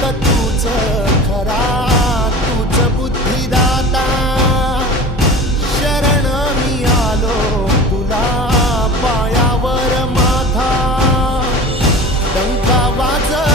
फक्त तूच खरा, तूच बुद्धिदाता. शरण मी आलो तुला पायावर माझा, डंका वाजविला